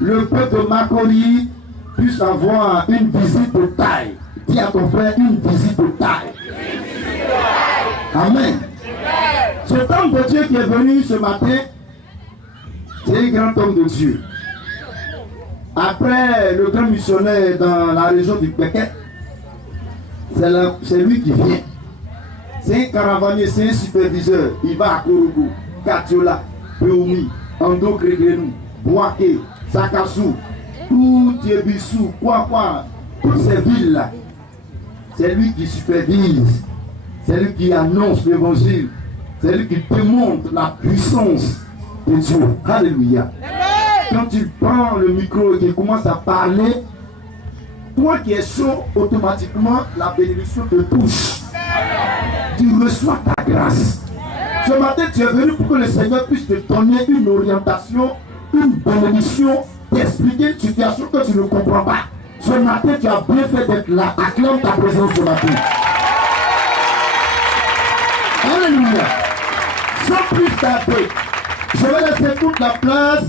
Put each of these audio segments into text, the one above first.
Le peuple de Makori puisse avoir une visite de taille. Dis à ton frère une visite de taille. Amen. Cet homme de Dieu qui est venu ce matin, c'est un grand homme de Dieu. Après le grand missionnaire dans la région du Pékin, c'est lui qui vient. C'est un caravanier, c'est un superviseur. Il va à Korogo, Katiola, Peoumi, Ando Krégrenou, Boaké, Sakassou, tout Tébissou, quoi, toutes ces villes-là. C'est lui qui supervise, c'est lui qui annonce l'évangile, c'est lui qui démontre la puissance de Dieu. Alléluia. Quand tu prends le micro et qu'il commence à parler, toi qui es chaud, automatiquement la bénédiction te touche. Tu reçois ta grâce. Ce matin, tu es venu pour que le Seigneur puisse te donner une orientation, une bénédiction, t'expliquer une situation que tu ne comprends pas. Ce matin, tu as bien fait d'être là. Acclame ta présence ce matin. Alléluia. Sans plus tarder, je vais laisser toute la place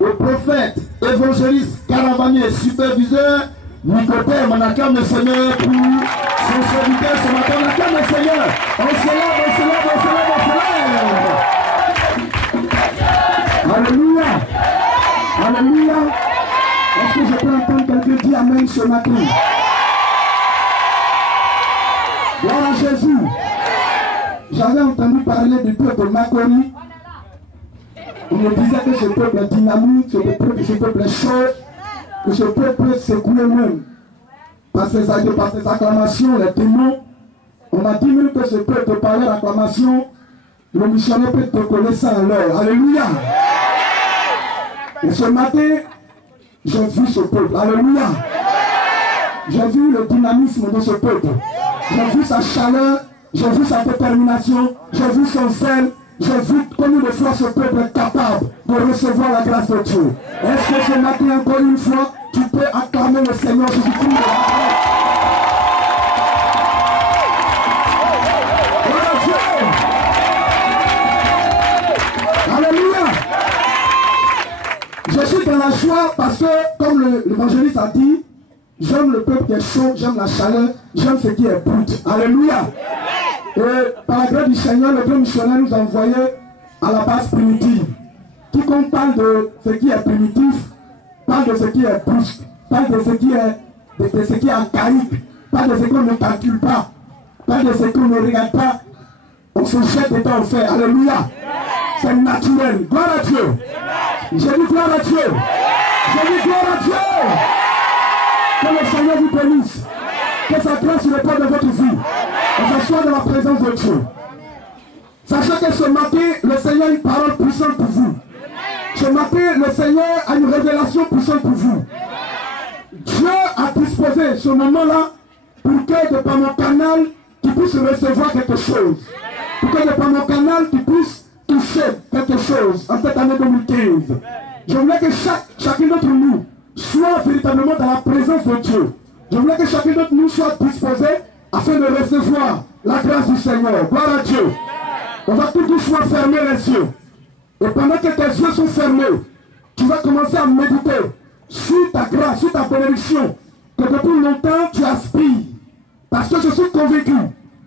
au prophète, évangéliste, caravanier, superviseur, Nicodème. On acclame le Seigneur pour son serviteur ce matin. On acclame le Seigneur. On se lève, on se lève, on se lève, on se lève. Alléluia. Alléluia. Est-ce que je peux entendre quelqu'un dire Amen ce matin? Gloire à Jésus. J'avais entendu parler du peuple Makori. On me disait que ce peuple est dynamique, ce peuple est chaud, que ce peuple s'écoule même. Par ses acclamations, les démons. On m'a dit même que ce peuple parlait d'acclamation. Le missionnaire peut te connaître ça alors. Alléluia. Et ce matin, j'ai vu ce peuple. Alléluia. J'ai vu le dynamisme de ce peuple. J'ai vu sa chaleur. J'ai vu sa détermination. J'ai vu son zèle. J'ai vu combien de fois ce peuple est capable de recevoir la grâce de Dieu. Est-ce que ce matin, encore une fois, tu peux acclamer le Seigneur Jésus-Christ? Alléluia. Je suis dans la joie parce que, comme l'évangéliste a dit, j'aime le peuple qui est chaud, j'aime la chaleur, j'aime ce qui est brut. Alléluia. Et par la grâce du Seigneur, le grand missionnaire nous a envoyé à la base primitive. Quiconque parle de ce qui est primitif, parle de ce qui est brusque, parle de ce qui est archaïque, parle de ce qu'on ne calcule pas, parle de ce qu'on ne regarde pas. On se jette dedans au fait. Alléluia. C'est naturel. Gloire à Dieu. J'ai dit gloire à Dieu. J'ai dit gloire à Dieu. Que le Seigneur vous bénisse. Que sa grâce sur le pas de votre vie. On s'assoit dans la présence de Dieu. Sachez que ce matin, le Seigneur a une parole puissante pour vous. Ce matin, le Seigneur a une révélation puissante pour vous. Dieu a disposé ce moment-là pour que de par mon canal, tu puisses recevoir quelque chose. Pour que de par mon canal, tu puisses toucher quelque chose en cette année 2015. Je voulais que chacun d'entre nous soit véritablement dans la présence de Dieu. Je voulais que chacun d'entre nous soit disposé afin de recevoir la grâce du Seigneur. Gloire à Dieu. On va tout doucement fermer les yeux. Et pendant que tes yeux sont fermés, tu vas commencer à méditer sur ta grâce, sur ta bénédiction, que depuis longtemps tu aspires. Parce que je suis convaincu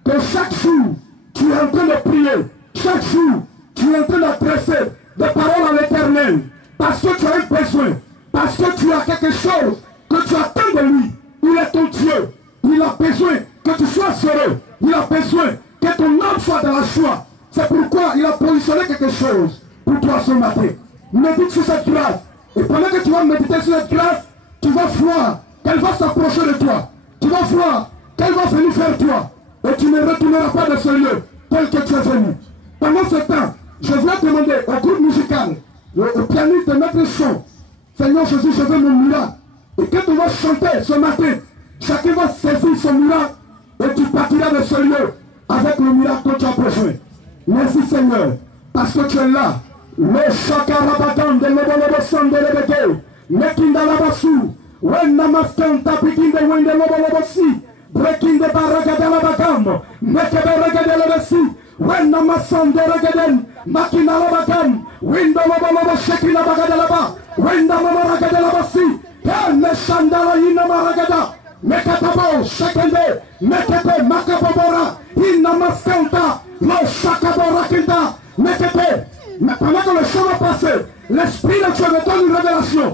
que chaque jour, tu es en train de prier. Chaque jour, tu es en train d'adresser des paroles à l'Éternel. Parce que tu as un besoin. Parce que tu as quelque chose que tu attends de lui. Il est ton Dieu. Il a besoin que tu sois heureux. Il a besoin que ton âme soit dans la joie. C'est pourquoi il a positionné quelque chose pour toi ce matin. Médite sur cette grâce. Et pendant que tu vas méditer sur cette grâce, tu vas voir qu'elle va s'approcher de toi. Tu vas voir qu'elle va venir vers toi. Et tu ne retourneras pas de ce lieu tel que tu es venu. Pendant ce temps, je vais demander au groupe musical au pianiste de mettre le son. Seigneur Jésus, je veux mon miracle. Et quand on va chanter ce matin, chacun va saisir son miracle et tu partiras de ce lieu avec le miracle que tu as besoin. Merci Seigneur, parce que tu es là. Le chakarabagan de l'obolobosan de l'ebeke, nekindalabasu, wennamascanta pikin de wendelobolobosi, breaking de baragadalabagam, mekeberegadelebesi, wennamasan de regeden, makinalabagam, windolobolobosekinabagadelaba, wendamamaragadalabasi, meshandala inamaragada, mekatabo, shekende, mekepe, makabobora, inamascanta, lo chakaborakinta, mekepe. Mais pendant que le chant va passer, l'Esprit de Dieu me donne une révélation.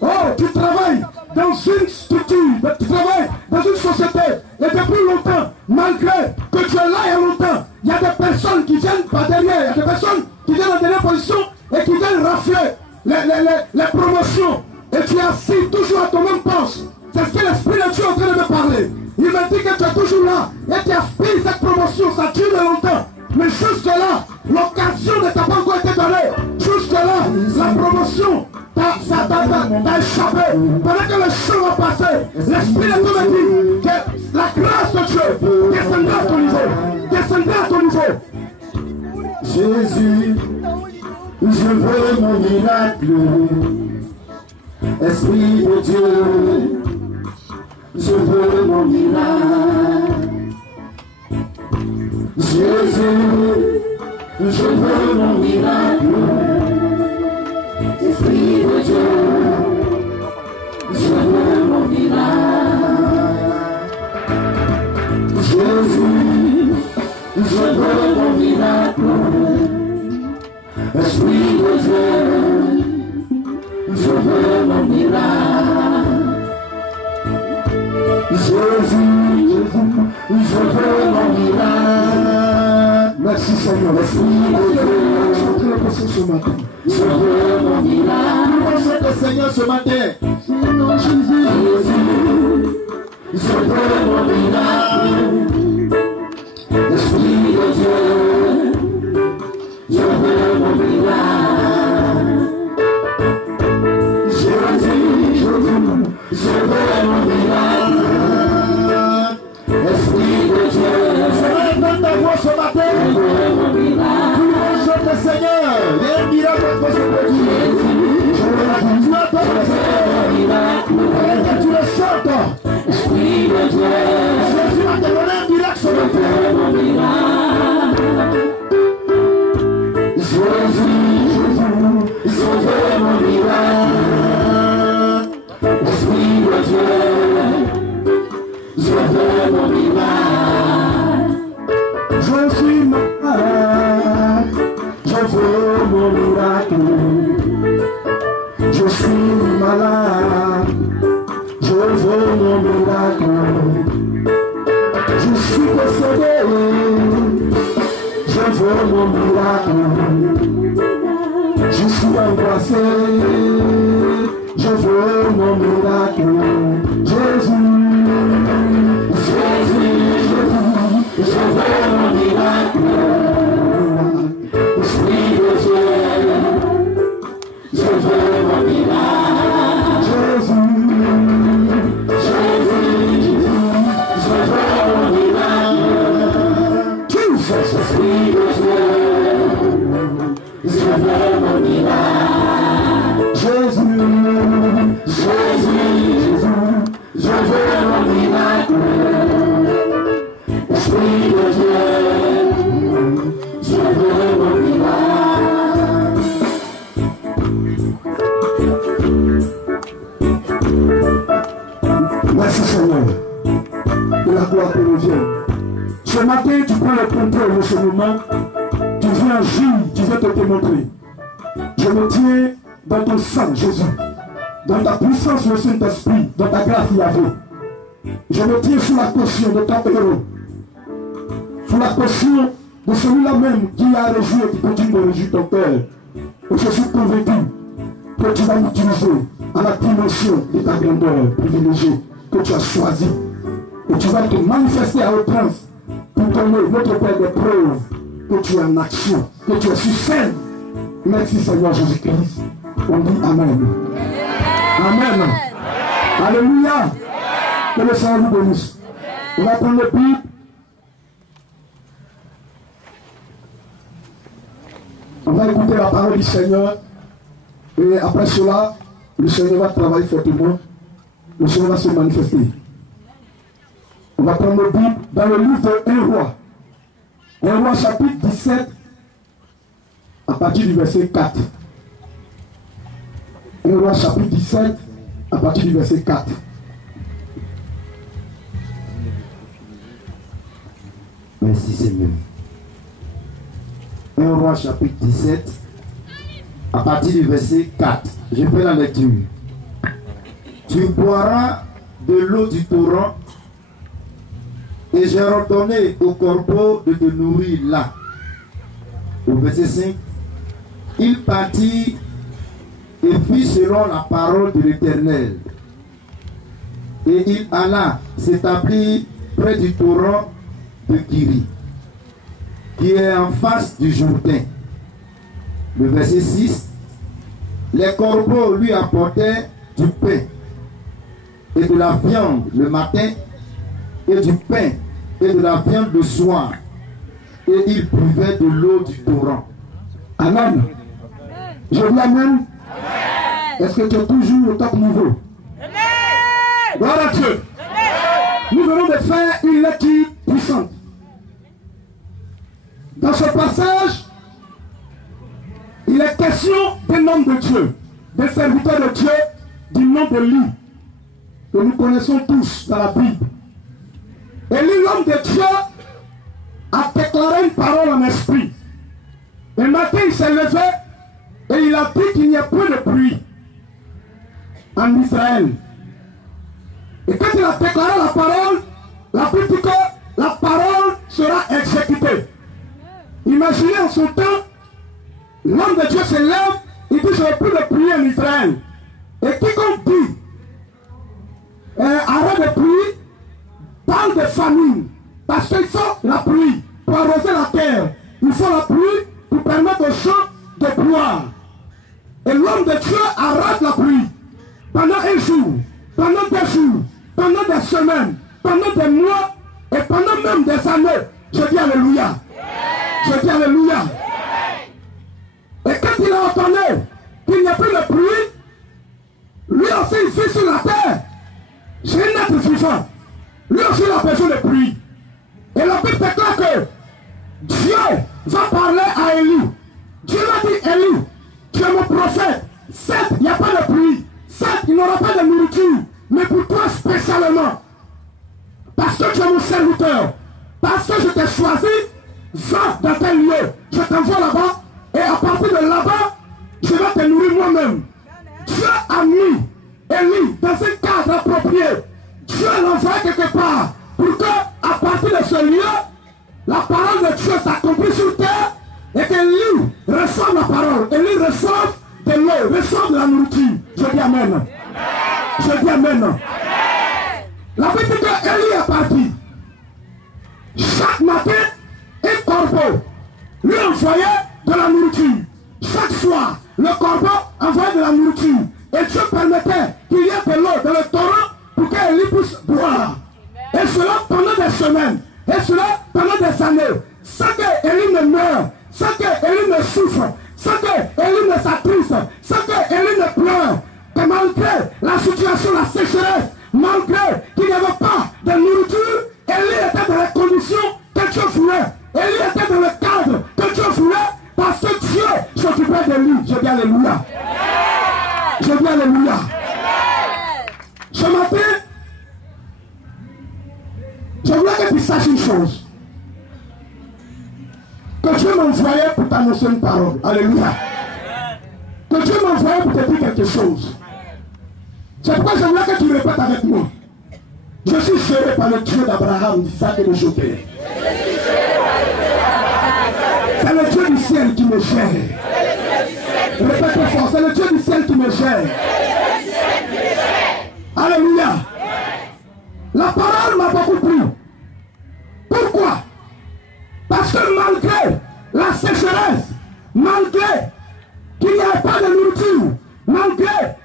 Oh, tu travailles dans une structure, tu travailles dans une société, et depuis longtemps, malgré que tu es là il y a longtemps, il y a des personnes qui viennent par derrière, il y a des personnes qui viennent en dernière position et qui viennent rafler les promotions. Et tu es assis toujours à ton même poste. C'est ce que l'Esprit de Dieu est en train de me parler. Il me dit que tu es toujours là et tu aspires cette promotion, ça dure longtemps. Mais jusque-là, l'occasion ne t'a pas encore été donnée. Jusque-là, la promotion t'a échappé. Pendant que le chant va passer, l'Esprit de Dieu me dit que la grâce de Dieu descendra à ton niveau. Descendra à ton niveau. Jésus, je veux mon miracle. Esprit de Dieu, je veux mon miracle. Jésus, je veux mon miracle. Esprit de Dieu, je veux mon miracle. Jésus, je veux mon miracle. Esprit de Dieu, je veux mon miracle. Jésus, je veux mon miracle. Merci Seigneur. Esprit de Dieu, ce matin. je veux mon miracle. Nous le Seigneur ce matin. Jésus, je veux mon miracle. Esprit de Dieu, je veux mon miracle. Jésus, je veux mon miracle. Esprit de Dieu, je veux ta voix ce matin. Je veux mon miracle. Tout le Seigneur, il y a un miracle que je peux dire. Je veux que tu attends. Et que tu le chantes. Esprit de Dieu, Jésus a donné un miracle ce matin. Jésus, je veux mon miracle. Esprit de Dieu, je veux mon miracle. Je suis malade, je veux mon miracle. Je suis malade, je veux mon miracle. Je suis décédé, je veux mon miracle. Je suis angoissé, je veux mon miracle. Jésus, je veux mon miracle. Esprit de Dieu, je veux mon miracle. Jésus, je veux mon miracle. Jesus, Esprit de Dieu, je veux mon miracle. Jésus, Je veux mon miracle. Esprit de Dieu, je veux mon miracle. merci Seigneur. Que la gloire te revienne. Ce matin, tu prends le contrôle de ce moment. Tu viens agir, tu veux te démontrer. Je me tiens dans ton sang, Jésus. Dans ta puissance, le Saint-Esprit, dans ta grâce, Yahvé. Je me tiens sous la caution de ton héros. Sous la caution de celui-là même qui a réjoui et qui continue de réjouir ton cœur. Et je suis convaincu que tu vas m'utiliser à la dimension de ta grandeur privilégiée que tu as choisie. Et tu vas te manifester à outrance pour donner notre Père des preuves que tu es en action, que tu es sur scène Merci Seigneur Jésus-Christ. On dit Amen. Amen. Alléluia. Que le Seigneur vous bénisse. On va prendre le Bible. On va écouter la parole du Seigneur. Et après cela, le Seigneur va travailler fortement. Le Seigneur va se manifester. On va prendre le Bible dans le livre de 1 roi. 1 roi chapitre 17, à partir du verset 4. 1 roi chapitre 17, à partir du verset 4. Merci Seigneur. 1 roi chapitre 17, à partir du verset 4. Je fais la lecture. Tu boiras de l'eau du torrent, et j'ai ordonné au corbeau de te nourrir là. Au verset 5, il partit et fit selon la parole de l'Éternel. Et il alla s'établir près du torrent de Kiri, qui est en face du Jourdain. Le verset 6, les corbeaux lui apportaient du pain et de la viande le matin, et du pain et de la viande le soir, et il buvait de l'eau du torrent. Amen. Je dis Amen. Est-ce que tu es toujours au top niveau? Amen. Gloire à Dieu. Nous venons de faire une lecture puissante. Dans ce passage, il est question d'un homme de Dieu, des serviteurs de Dieu du nom de Élie, que nous connaissons tous dans la Bible. Élie, l'homme de Dieu, a déclaré une parole en esprit. Un matin, il s'est levé et il a dit qu'il n'y a plus de pluie en Israël. Et quand il a déclaré la parole, la Bible dit que la parole sera exécutée. Imaginez en son temps, l'homme de Dieu se lève, il dit je n'ai plus de pluie en Israël. Et quiconque dit arrête de pluie, parle de famine. Parce qu'il faut la pluie pour arroser la terre. Il faut la pluie pour permettre aux champs de boire. Et l'homme de Dieu arrête la pluie pendant un jour, pendant 2 jours, pendant des semaines, pendant des mois et pendant même des années. Je dis Alléluia. Je dis Alléluia. Et quand il a entendu qu'il n'y a plus de pluie, lui aussi il vit sur la terre. C'est un être vivant. Lui aussi il a besoin de pluie. Et la Bible déclare que Dieu va parler à Élie. Dieu va dire Élie, tu es mon prophète. Certes, il n'y a pas de pluie. Certes, il n'y aura pas de nourriture. Mais pour toi spécialement, parce que tu es mon serviteur, parce que je t'ai choisi, va dans tel lieu. Je t'envoie là-bas. Et à partir de là-bas, je vais te nourrir moi-même. Dieu a mis Élie dans un cadre approprié. Dieu l'envoie quelque part pour que, à partir de ce lieu, la parole de Dieu s'accomplisse sur terre et qu'Élie reçoive la parole. Élie reçoive de l'eau, reçoive de la nourriture. Je dis Amen. Je dis Amen. La Bible dit que Élie est parti. Chaque matin, un corbeau lui envoyait de la nourriture. Chaque soir, le corbeau envoyait de la nourriture. Et Dieu permettait qu'il y ait de l'eau dans le torrent pour qu'Élie puisse boire. Et cela pendant des semaines. Et cela pendant des années. Sans que Élie ne meure. Sans que Élie ne souffre. Sans que Élie ne s'attriste. Sans que Élie ne pleure. Que malgré la situation, la sécheresse, malgré qu'il n'y avait pas de nourriture, Élie était dans les conditions que Dieu voulait. Élie était dans le cadre que Dieu voulait. Parce que Dieu s'occupait de lui. Je dis Alléluia. Je dis Alléluia. Ce matin, je voulais que tu saches une chose. Que Dieu m'envoyait pour t'annoncer une parole. Alléluia. Que Dieu m'envoyait pour te dire quelque chose. C'est pourquoi je voulais que tu répètes avec moi. Je suis géré par le Dieu d'Abraham, d'Isaac et de Jacob. C'est le Dieu du ciel qui me gère. Répète fort, c'est le Dieu du ciel qui me gère. Alléluia. La parole m'a beaucoup plu. Pourquoi? Parce que malgré la sécheresse, malgré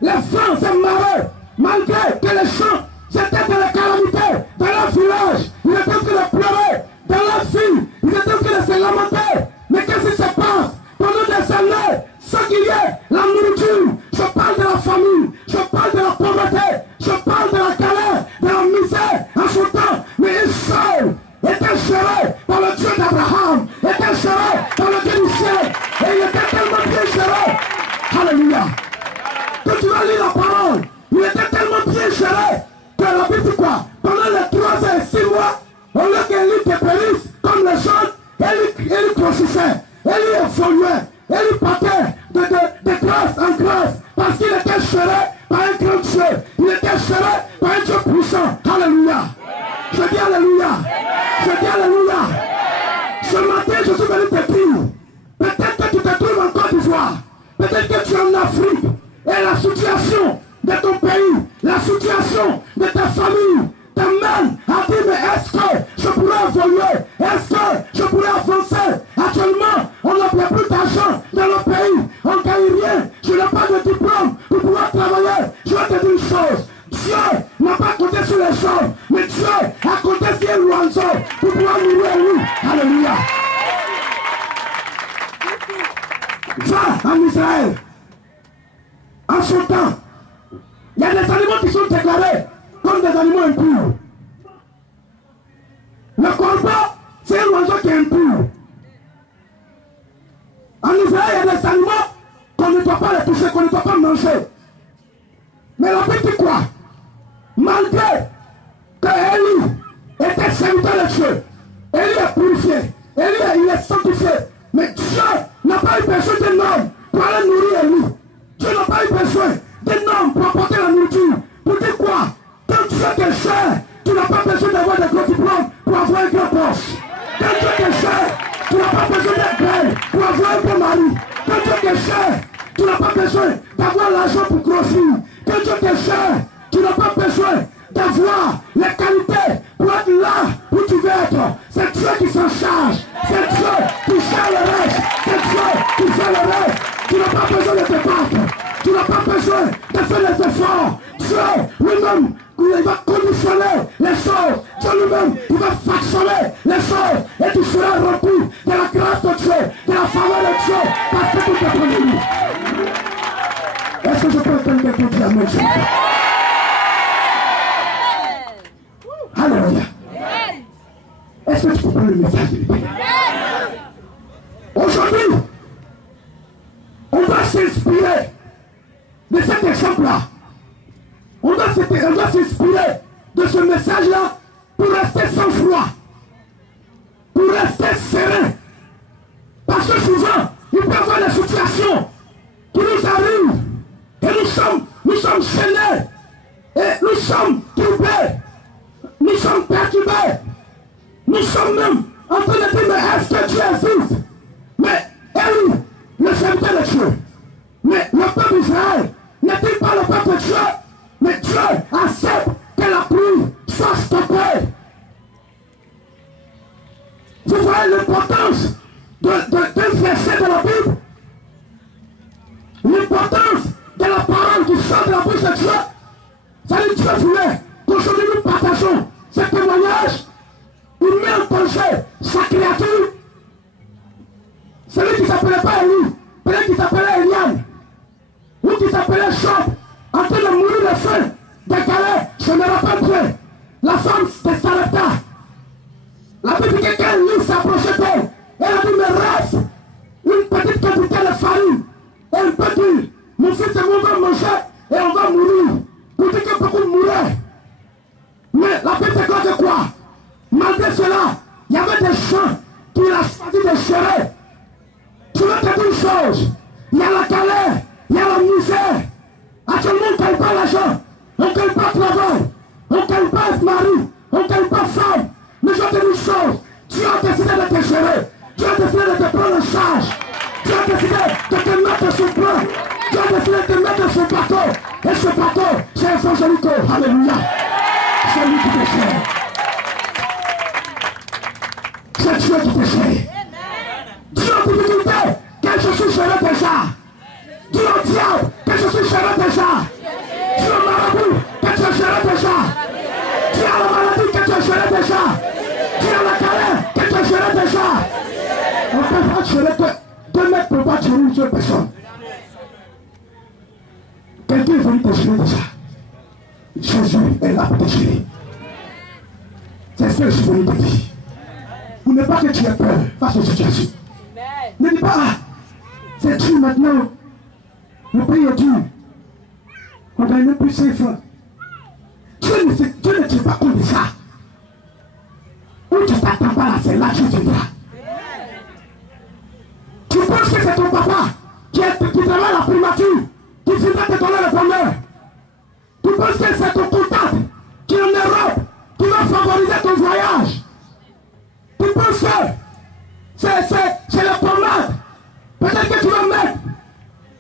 les vents se marraient, malgré que les gens étaient dans la calamité, dans leur village, ils étaient en train de pleurer, dans leur vie, ils étaient en train de se lamenter. Mais qu'est-ce qui se passe? Pendant des années, sans qu'il y ait la nourriture, je parle de la famine, je parle de la pauvreté, je parle de la galère, de la misère en son temps. Mais Israël était géré par le Dieu d'Abraham, était géré par le Dieu du ciel, et il était tellement bien géré. Alléluia. Quand tu vas lire la parole, il était tellement bien géré que la Bible dit quoi? Pendant les 3 ans et 6 mois, au lieu qu'Élie dépérisse comme les gens, Élie grossissait, Élie évoluait, Élie partait de grâce en grâce, parce qu'il était géré par un grand Dieu, il était géré par un Dieu puissant. Alléluia. Je dis Alléluia. Je dis Alléluia. Ce matin, je suis venu te dire, peut-être que tu te trouves en Côte d'Ivoire, peut-être que tu es en Afrique, et la situation de ton pays, la situation de ta famille t'amène à dire, mais est-ce que je pourrais évoluer? Est-ce que je pourrais avancer? Actuellement, on n'a plus d'argent dans le pays, on ne gagne rien, je n'ai pas de diplôme pour pouvoir travailler. Je vais te dire une chose, Dieu n'a pas compté sur les gens, mais Dieu a compté sur un oiseau pour pouvoir nourrir lui. Alléluia. Va en Israël. En son temps, il y a des animaux qui sont déclarés comme des animaux impurs. Le corbeau, c'est un oiseau qui est impur. En Israël, il y a des animaux qu'on ne doit pas les toucher, qu'on ne doit pas manger. Mais la Bible dit quoi? Malgré que Élie était serviteur de Dieu, Élie est purifié, Élie il est sanctifié, mais Dieu n'a pas eu besoin d'un homme pour aller nourrir Élie. Dieu n'a pas eu besoin d'un homme pour apporter la nourriture. Pour dire quoi? Quand Dieu te gère, tu n'as pas besoin d'avoir de gros diplômes pour avoir un grand poste. Quand Dieu te gère, tu n'as pas besoin d'être belle pour avoir un bon mari. Quand Dieu te gère, tu n'as pas besoin d'avoir l'argent pour grossir. Quand Dieu te gère, tu n'as pas besoin d'avoir les qualités pour être là où tu veux être. C'est Dieu qui s'en charge. C'est Dieu qui gère le reste. C'est Dieu qui gère le reste. Tu n'as pas besoin de te battre. Tu n'as pas besoin de faire les efforts. Dieu lui-même, il va conditionner les choses. Dieu lui-même, il va factionner les choses. Et tu seras rempli de la grâce de Dieu, de la faveur de Dieu, parce que tout dépend de lui. Est-ce que je peux entendre quelqu'un dire amen? Alléluia. Est-ce que tu comprends le message de Dieu? Aujourd'hui, on va s'inspirer de cet exemple-là. On doit s'inspirer de ce message-là pour rester sans froid, pour rester serein. Parce que souvent, il peut y avoir des situations qui nous arrivent et nous sommes gênés et nous sommes troublés, nous sommes perturbés, nous sommes même en train de dire, mais est-ce que Dieu existe? Mais Élie, le serviteur de Dieu, mais le peuple d'Israël n'est-il pas le peuple de Dieu? Mais Dieu accepte que la pluie soit stoppée. Vous voyez l'importance d'un verset de la Bible? L'importance de la parole qui sort de la bouche de Dieu. Ça dit Dieu voulait qu'aujourd'hui nous partageons ce témoignage. Il met en danger sa créature. Celui qui ne s'appelait pas Élie, peut-être qu'il s'appelait Eliane, ou qui s'appelait Job, en train de mourir de faim, de galère, je ne me rappelle plus. La femme de Sarepta, la Bible dit que quand Élie s'approchait d'elle, elle a dit, mais reste une petite quantité de farine et un peu d'huile. Mon fils et moi, on va manger et on va mourir. Pour dire que beaucoup mouraient. Mais la Bible dit que quoi? Malgré cela, il y avait des gens qui l'ont choisi de gérer. Je vais te dire une chose, il y a la galère, il y a la misère. Actuellement, on ne gagne pas l'argent, on ne gagne pas travail, on ne gagne pas mari, on ne gagne pas femme. Mais je te dis une chose, Dieu a décidé de te gérer, Dieu a décidé de te prendre en charge, Dieu a décidé de te mettre sur le plan, Dieu a décidé de te mettre sur le bateau. Et ce bateau, c'est évangélico. Alléluia. C'est lui qui te gère. C'est Dieu qui te gère. Dieu en difficulté, que je suis géré déjà. Dis au diable que je suis géré déjà. plusieurs personnes. Quelqu'un est venu te gérer déjà. Jésus est là pour te gérer. C'est ce que je suis venu te dire. Vous n'êtes pas que tu aies peur face aux situations. Ne dis pas, c'est dur maintenant. Le pays est dur. On ne gagne même plus 5 francs. Dieu ne tient pas compte de ça. Où tu t'attends pas là, c'est là que tu viendras. Tu penses que c'est ton papa qui travaille à la primature, qui viendra te donner le bonheur. Tu penses que c'est ton comptable qui est en Europe, qui va favoriser ton voyage. Tu penses que c'est le pommade. Peut-être que tu vas mettre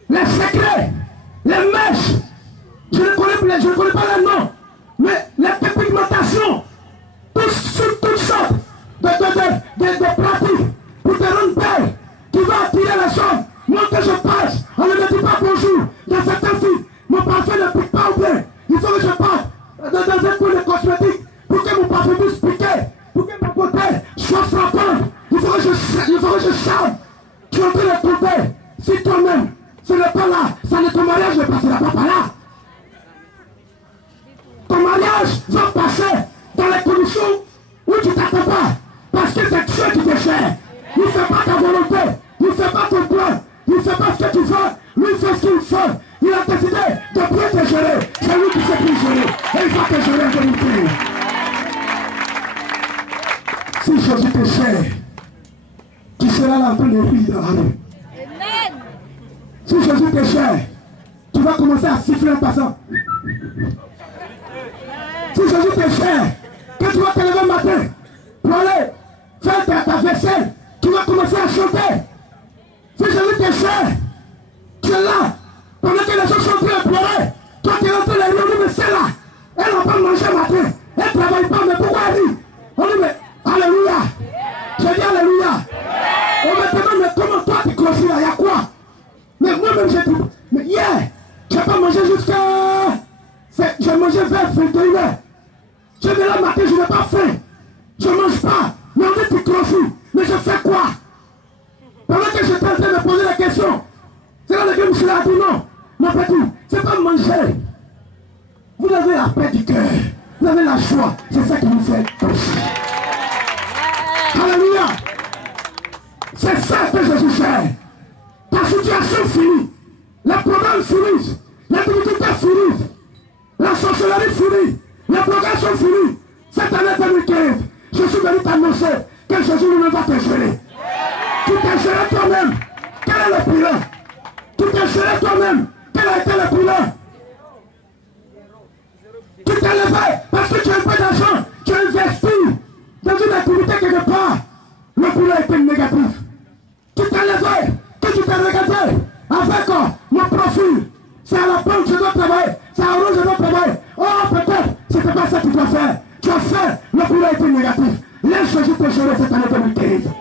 les secrets, les mèches. Je ne connais pas les noms, mais les dépigmentations, toutes sortes de pratiques pour te rendre belle, qui va attirer les hommes. Moi que je passe, on ne me dit pas bonjour. Dans certains filles, mon parfum ne pique pas ou bien. Il faut que je passe dans un coin de cosmétique pour que mon parfum puisse piquer, pour que ma beauté soit frappante. Il faut que je chante. Tu es en train de trouver. Si toi-même, ce n'est pas là, ton mariage ne passera pas par là. Ton mariage va passer dans les conditions où tu ne t'attends pas. Parce que c'est Dieu qui te gère. Il ne fait pas ta volonté. Il ne fait pas ton plan. Il ne fait pas ce que tu veux. Lui il fait ce qu'il fait. Il a décidé de bien te gérer. C'est lui qui sait plus gérer. Et il va te gérer en vérité. Si Jésus te gère, tu seras là en train de rire dans la rue. Si Jésus te gère, tu vas commencer à siffler en passant. Si Jésus te gère, que tu vas te lever le matin pour aller faire ta vaisselle, tu vas commencer à chanter. Si Jésus te gère, tu es là, pendant que les gens sont en train de pleurer, toi tu es en train de dire, mais c'est là, elle n'a pas mangé le matin, elle ne travaille pas, mais pourquoi elle dit? On dit, mais alléluia, je dis alléluia. On me demande, mais comment toi tu grossis là, il y a quoi? Mais moi-même j'ai dit, mais hier, je n'ai pas mangé jusqu'à... J'ai mangé vers 21h. Je vais là matin, je n'ai pas faim. Je ne mange pas. Mais on dit que tu grossis. Mais je fais quoi? Pendant que j'étais en train de me poser la question, c'est là que le monsieur a dit non. Mon petit, c'est pas manger. Vous avez la paix du cœur. Vous avez la joie. C'est ça qui vous fait grossir. Alléluia. C'est ça que Jésus fait. Ta situation finie. Les problèmes finissent. Les difficultés finissent. La sorcellerie finie. Les programmes sont finis. Cette année 2015, je suis venu t'annoncer que Jésus lui va te gérer. Tu t'es géré toi-même. Quel est le bilan? Tu t'es géré toi-même. Quel a été le bilan? Tu t'es levé parce que tu as un peu d'argent. Tu as investi dans une activité quelque part. Le bilan était négatif. Tu t'es levé. Que tu t'es regardé avec mon profil. C'est à la banque que je dois travailler. C'est à l'eau que je dois travailler. Oh, peut-être, c'était pas ça que tu dois faire. Tu as fait, le bilan était négatif. Laisse Jésus te gérer cette année 2015.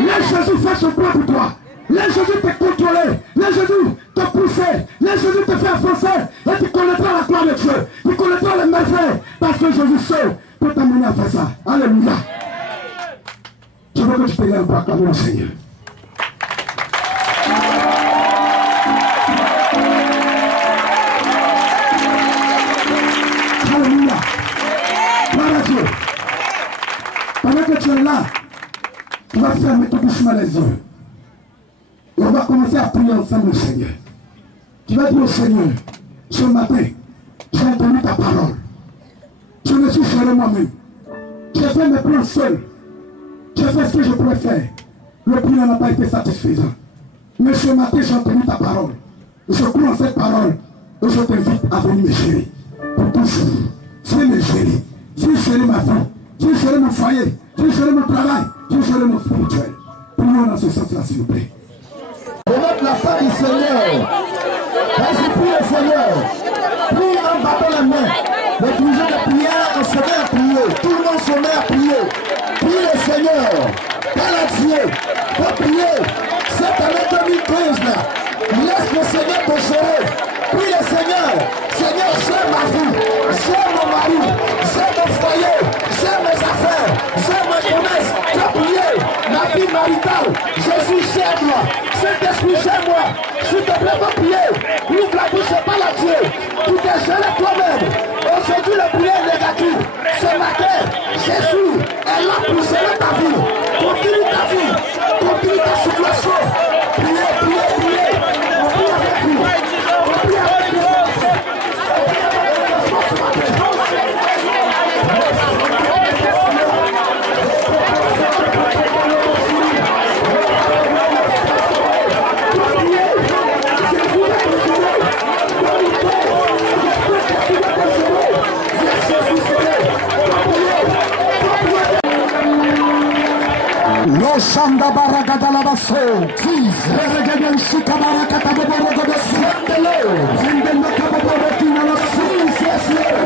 Laisse Jésus faire son plan pour toi. Laisse Jésus te contrôler. Laisse Jésus te pousser. Laisse Jésus te faire avancer. Et tu connaîtras la gloire de Dieu. Tu connaîtras les merveilles. Parce que Jésus seul peut t'amener à faire ça. Alléluia. Je veux que tu te lèves pour acclamer le Seigneur. Alléluia. Gloire à Dieu. Pendant que tu es là, tu vas fermer tout doucement les yeux. Et on va commencer à prier ensemble le Seigneur. Tu vas dire au Seigneur, ce matin, j'ai entendu ta parole. Je me suis géré moi-même. J'ai fait mes plans seuls. J'ai fait ce que je pouvais faire. Le bilan n'a pas été satisfaisant. Mais ce matin, j'ai entendu ta parole. Je crois en cette parole. Et je t'invite à venir me gérer. Pour toujours. Viens me gérer. Viens gérer ma vie. Viens gérer mon foyer. Viens gérer mon travail. Viens gérer mon spirituel. Prions dans ce sens-là, s'il vous plaît. Remettre la foi du Seigneur. Vas-y, prie le Seigneur. Prie en battant les mains. Les dirigeants de prière, on se met à prier. Tout le monde se met à prier. Prie le Seigneur. Parle à Dieu. Pour prier. Cette année 2015 là. Laisse le Seigneur te gérer. Prie le Seigneur. Seigneur, j'aime ma vie. J'aime mon mari. J'aime mon foyer. J'aime mes affaires. J'aime mon commerce. Je prie. Ma vie maritale. Jésus, j'aime-moi. Saint-Esprit, gère-moi. S'il te plaît, va prier. Ouvre la bouche et parle à Dieu. Tu t'es géré toi-même. Aujourd'hui, le prière est négatif. Ce matin, Jésus est là pour gérer ta vie. Continue ta vie. Continue ta situation. Priez, priez, priez. On prie avec vous. On prie avec vous. Shanda barakata la baso, regada shika barakata barakata sendelo, sendelo kaba barakina la sis,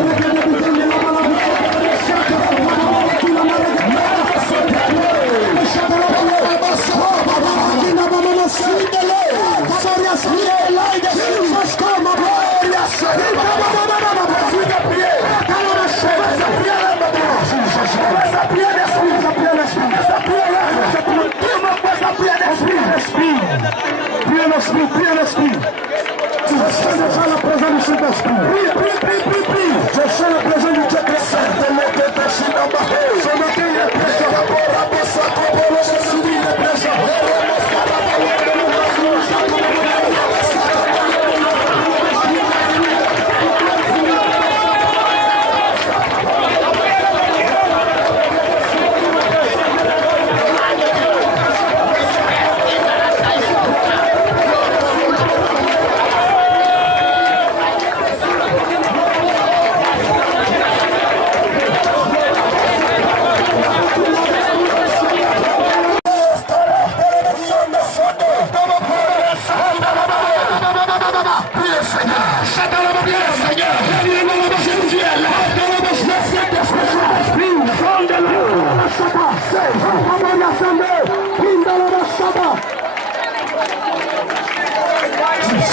regada bidele la barakata, shaka barakina barakata, shaka barakata baso, barakina barakata sendelo, saria saria laide, shaka barakata, shaka Priez l'esprit. Je sens déjà la présence du Saint-Esprit. Prie. Je sens la présence du Dieu créateur. Ce matin, il est présent. Il est présent.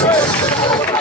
Jesus.